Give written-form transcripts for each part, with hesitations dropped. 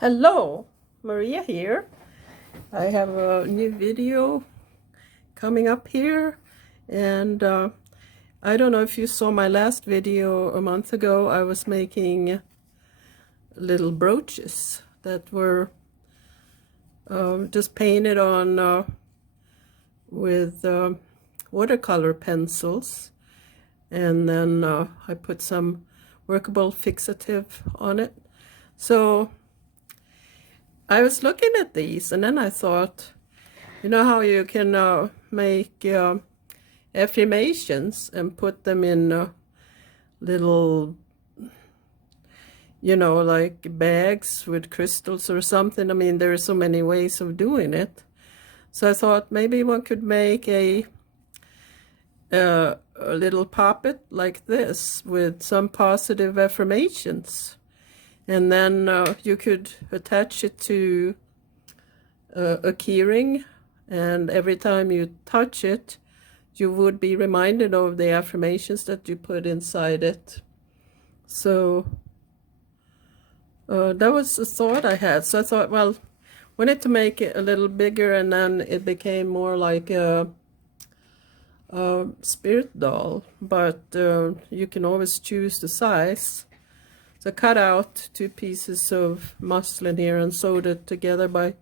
Hello, Maria here. I have a new video coming up here, and I don't know if you saw my last video a month ago. I was making little brooches that were just painted on with watercolor pencils, and then I put some workable fixative on it. So I was looking at these, and then I thought, you know how you can make affirmations and put them in little, like bags with crystals or something. I mean, there are so many ways of doing it. So I thought maybe one could make a little poppet like this with some positive affirmations. And then you could attach it to a keyring, and every time you touch it, you would be reminded of the affirmations that you put inside it. So that was a thought I had. So I thought, well, wanted to make it a little bigger, and then it became more like a spirit doll, but you can always choose the size. So I cut out 2 pieces of muslin here and sewed it together by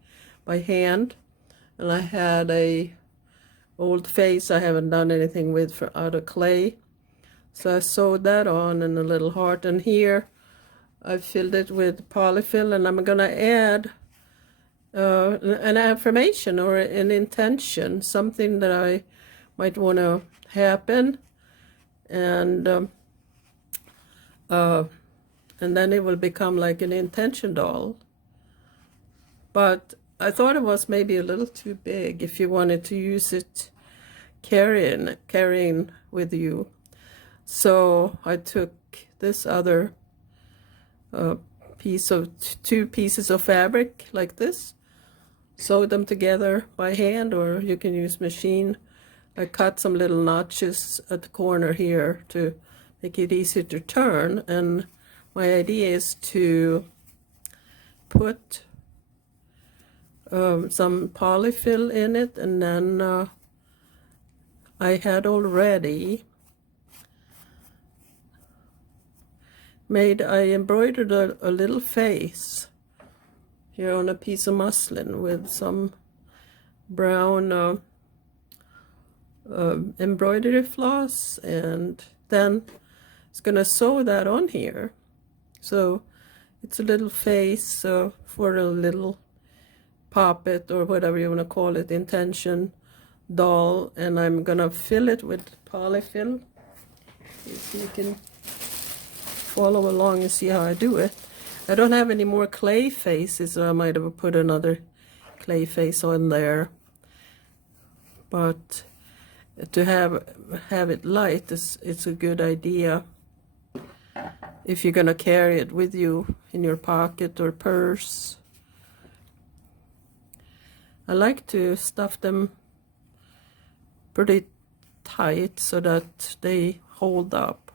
hand. And I had a old vase I haven't done anything with out of clay. So I sewed that on in a little heart. And here I filled it with polyfill, and I'm going to add an affirmation or an intention, something that I might want to happen. And then it will become like an intention doll. But I thought it was maybe a little too big if you wanted to use it carrying with you. So I took this other piece of 2 pieces of fabric like this, sewed them together by hand, or you can use machine. I cut some little notches at the corner here to make it easy to turn, and my idea is to put some polyfill in it, and then I had already I embroidered a little face here on a piece of muslin with some brown embroidery floss, and then it's gonna sew that on here. So it's a little face for a little poppet, or whatever you want to call it, intention doll, and I'm gonna fill it with polyfill. So you can follow along and see how I do it. I don't have any more clay faces, so I might have put another clay face on there. But to have it light, it's a good idea if you're gonna carry it with you in your pocket or purse. I like to stuff them pretty tight so that they hold up.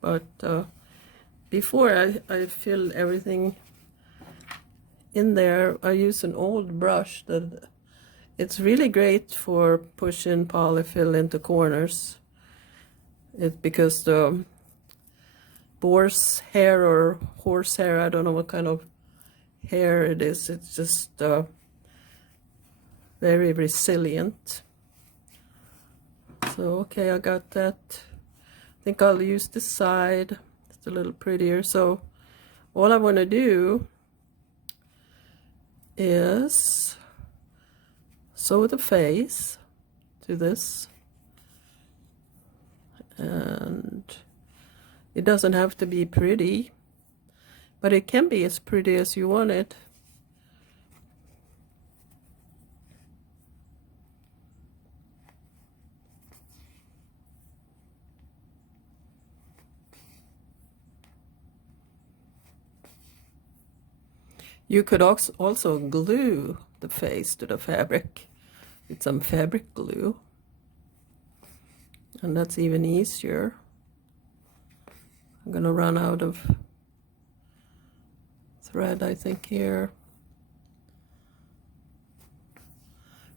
But before I fill everything in there, I use an old brush that it's really great for pushing polyfill into corners. Because the boar's hair or horse hair, I don't know what kind of hair it is, it's just very resilient. So okay, I got that. I think I'll use this side. It's a little prettier. So all I want to do is sew the face to this, and it doesn't have to be pretty, but it can be as pretty as you want it. You could also glue the face to the fabric with some fabric glue, and that's even easier. I'm gonna run out of thread, I think, here.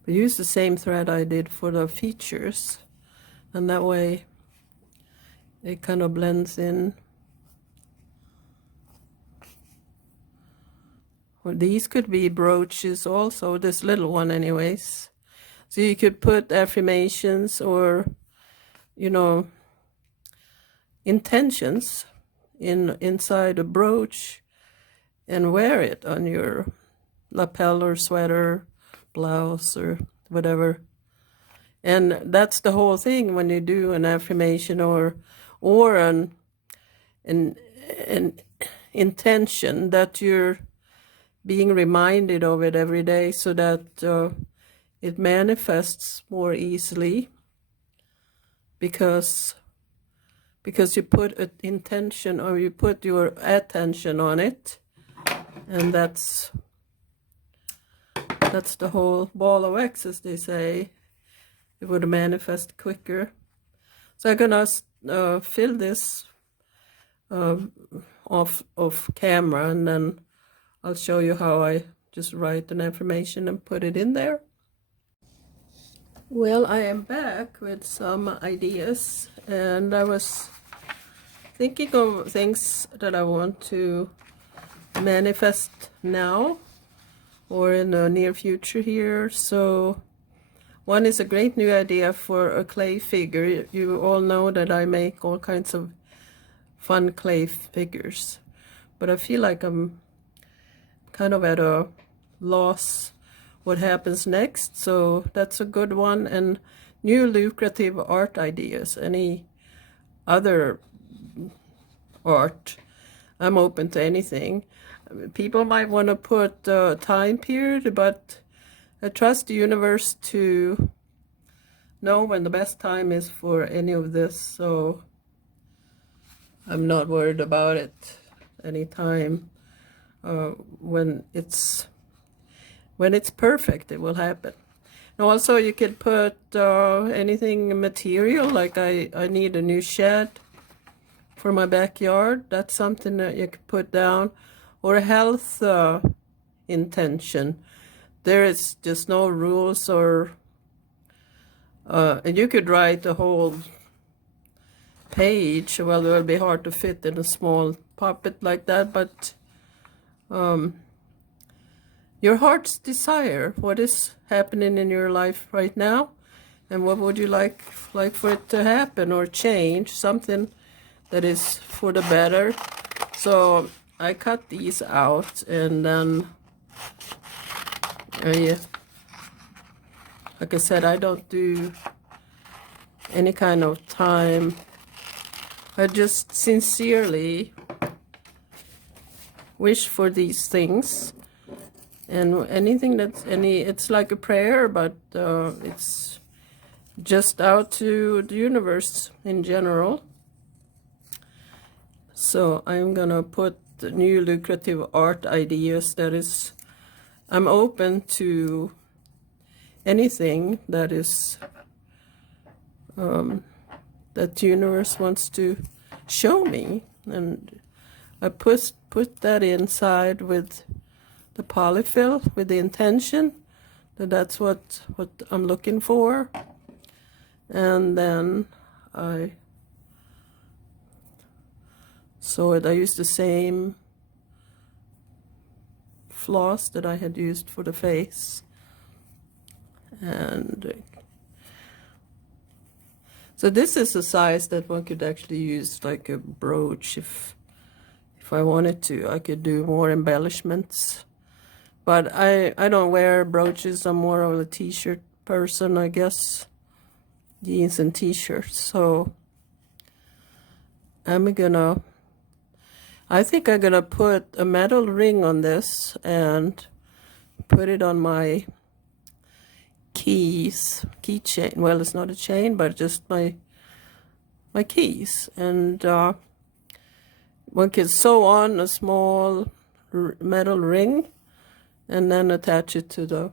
But use the same thread I did for the features, and that way it kind of blends in. Well, these could be brooches also, this little one anyways. So you could put affirmations or, you know, intentions inside a brooch and wear it on your lapel or sweater, blouse or whatever. And that's the whole thing when you do an affirmation or an intention, that you're being reminded of it every day, so that it manifests more easily, because you put an intention, or you put your attention on it, and that's the whole ball of wax, as they say. It would manifest quicker. So I'm gonna fill this off camera, and then I'll show you how I just write an affirmation and put it in there. Well, I am back with some ideas, and I was thinking of things that I want to manifest now or in the near future here. So one is a great new idea for a clay figure. You all know that I make all kinds of fun clay figures, but I feel like I'm kind of at a loss what happens next, so that's a good one. And new lucrative art ideas, any other art, I'm open to anything. People might want to put a time period, but I trust the universe to know when the best time is for any of this, so I'm not worried about it anytime. When it's perfect, it will happen. And also you could put anything material, like I need a new shed for my backyard. That's something that you could put down. Or a health intention. There is just no rules, or and you could write a whole page. Well, it will be hard to fit in a small poppet like that, but your heart's desire, what is happening in your life right now, and what would you like for it to happen or change, something that is for the better. So I cut these out, and then like I said, I don't do any kind of time. I just sincerely wish for these things, and anything that's it's like a prayer, but it's just out to the universe in general. So I'm gonna put the new lucrative art ideas. That is, I'm open to anything that is that the universe wants to show me, and I put that inside with the polyfill, with the intention that that's what I'm looking for. And then I used the same floss that I had used for the face, and so this is a size that one could actually use like a brooch if I wanted to. I could do more embellishments, but I don't wear brooches. I'm more of a t-shirt person, I guess, jeans and t-shirts. So I think I'm gonna put a metal ring on this and put it on my keychain. Well, it's not a chain, but just my keys. And one can sew on a small metal ring and then attach it to the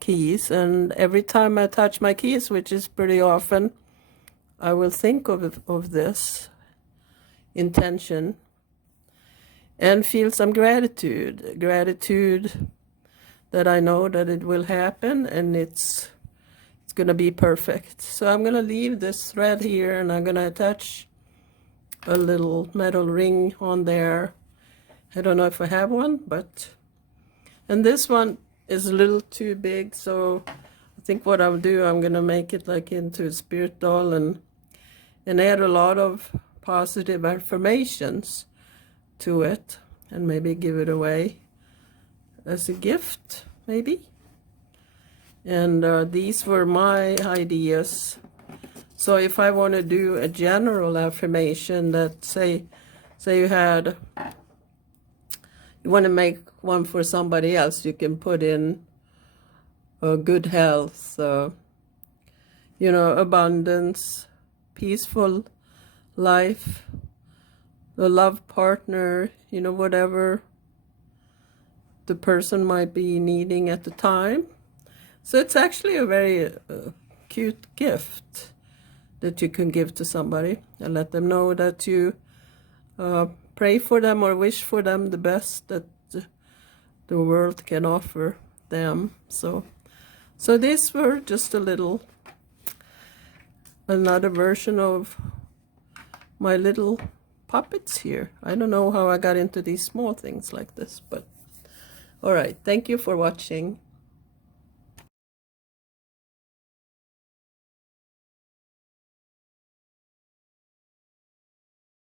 keys. And every time I touch my keys, which is pretty often, I will think of this intention and feel some gratitude that I know that it will happen, and it's gonna be perfect. So I'm gonna leave this thread here, and I'm gonna attach a little metal ring on there. I don't know if I have one, but, and this one is a little too big, so I think what I'll do, I'm gonna make it like into a spirit doll and add a lot of positive affirmations to it, and maybe give it away as a gift, maybe. And these were my ideas. So if I want to do a general affirmation that say you want to make one for somebody else, you can put in good health, you know, abundance, peaceful life, the love partner, you know, whatever the person might be needing at the time. So it's actually a very cute gift that you can give to somebody and let them know that you pray for them or wish for them the best that the world can offer them. So these were just another version of my little puppets here. I don't know how I got into these small things like this, but all right. Thank you for watching.